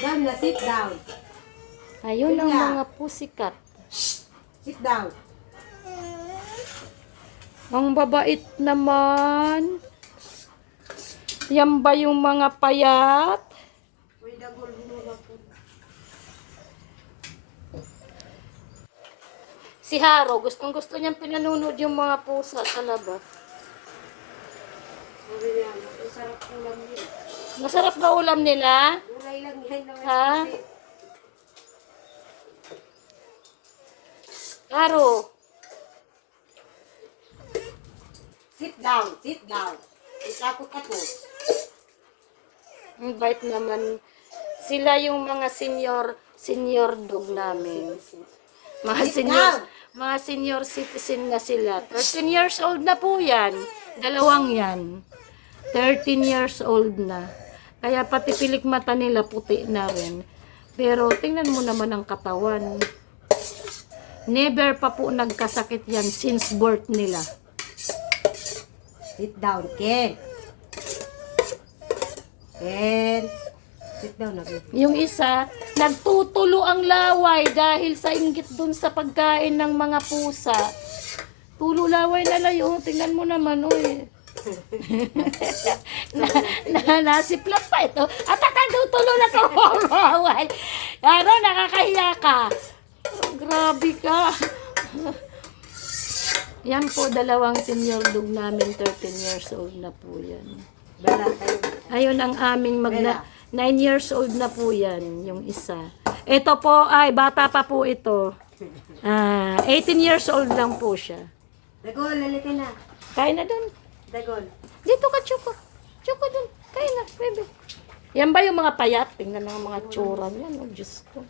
Down na, sit down. Ayun ang Kuya. mga pusikat. Sit down. Ang babait naman. Yan ba yung mga payat? Uy, dagol mo na po. Si Haro, gustong gusto niyang pinanunod yung mga pusa sa labas. Sabi niya, masarap ulam nila. Masarap ba ulam nila? Ulay lang yan naman. Ha? Haro, Sit down, sit down. Itakot-takot. ang bait naman. Sila yung mga senior dog namin. Mga senior citizen na sila. 13 years old na po yan. Dalawang yan. 13 years old na. Kaya pati pilik mata nila puti na rin. Pero tingnan mo naman ang katawan. Never pa po nagkasakit yan since birth nila. Sit down, Ken. Ken. Sit down na, baby. Yung isa, nagtutulo ang laway dahil sa inggit dun sa pagkain ng mga pusa. Tulo laway na layo. Tingnan mo naman, uy. Nasiplat pa ito. At tutulo na ito. Laway. Ano, nakakahiya ka. Grabe ka. Yan po, dalawang senior dog namin. 13 years old na po yan. Bala tayo. Ayun ang aming 9 years old na po yan, yung isa. Ito po ay bata pa po ito. 18 years old lang po siya. Dagol, lalika na. Kain na dun. Dagol. Dito ka, Choco. Choco dun. Kain na, baby. Yan ba yung mga payat? Tingnan ang mga tsura niyan. Oh, Diyos ko.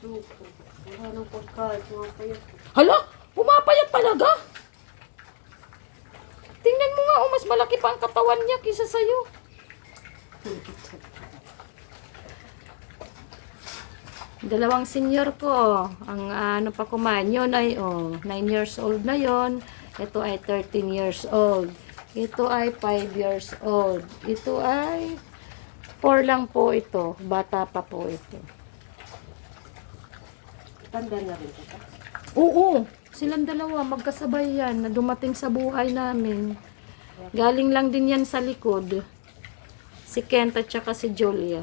Anong pagkain? Mga kayo. Hala, pumapayat talaga. Tingnan mo nga, oh, mas malaki pa ang katawan niya kaysa sa'yo. Dalawang senior ko, ang ano pa kumain, yun ay 9 years old na yon. Ito ay 13 years old. Ito ay 5 years old. Ito ay 4 lang po ito. Bata pa po ito. Tanda na rin ito. Oo, silang dalawa, magkasabay yan na dumating sa buhay namin. Galing lang din yan sa likod. Si Kent at saka si Julia.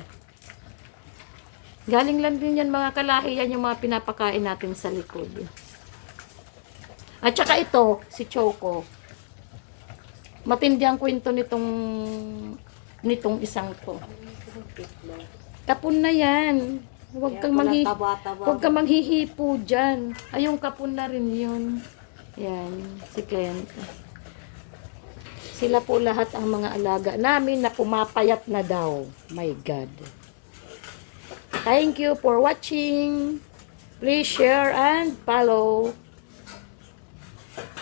Galing lang din yan mga kalahi, yan yung mga pinapakain natin sa likod. At saka ito, si Choco. Matindi ang kwento nitong isang to. Kapon na yan. Huwag kang manghihipo dyan. Ay, yung kapon na rin yun. Yan, si Kent. Sila po lahat ang mga alaga namin na pumapayat na daw. My God. Thank you for watching. Please share and follow.